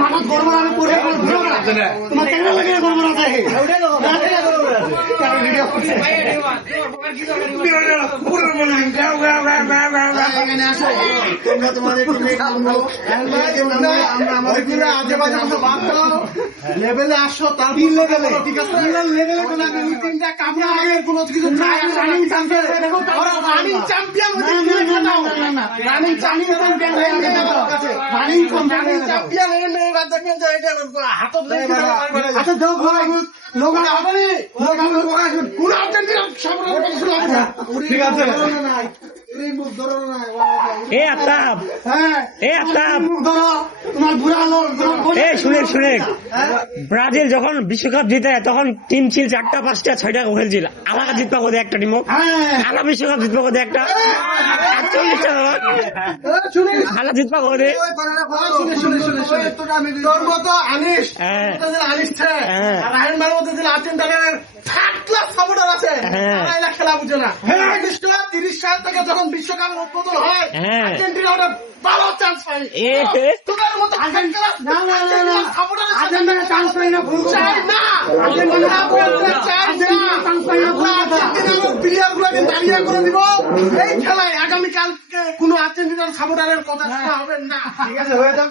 মানত গরম আমি পড়ে তোমার চ্যাংরা লাগে গরম আছে তোমরা তোমাদের লেভেলে আসো তার লেভেলে ঠিক আছে লেভেলে কোনো তিনটা কামরা আগে কোনো কিছু running champion running champion running champion running champion হাত আচ্ছা দাও লোক হবে কোন আর্জেন্টিনা ঠিক আছে ব্রাজিল যখন বিশ্বকাপ জিতে তখন টিম ছিল 4টা 5টা 6টা খেলছিল আলাদা জিতবা কোথায় একটা টিমও আলাদা বিশ্বকাপ জিতবা কোথায় একটা 48টা আলাদা জিতবা কোথায় তোর মতো আনিস রাহেন মার মতো আর্জেন্টিনার থার্ড ক্লাস সাপোর্টার আছে তারা খেলা বুঝে না 30 সাল থেকে যখন বিশ্বকাপের উদ্বোধন হয় আর্জেন্টিনা ওটা ভালো চান্স পায় তোদের মতো আর্জেন্টিনা সাপোর্টার আর্জেন্টিনা চান্স পায় না চাই না আর্জেন্টিনা চান্স পায় না আর্জেন্টিনার প্লেয়ার গুলোকে দাঁড়িয়ে করে দিব এই খেলায় আগামীকালকে কোনো আর্জেন্টিনার সাপোর্টারের কথা শোনা হবে না ঠিক আছে হয়ে যাক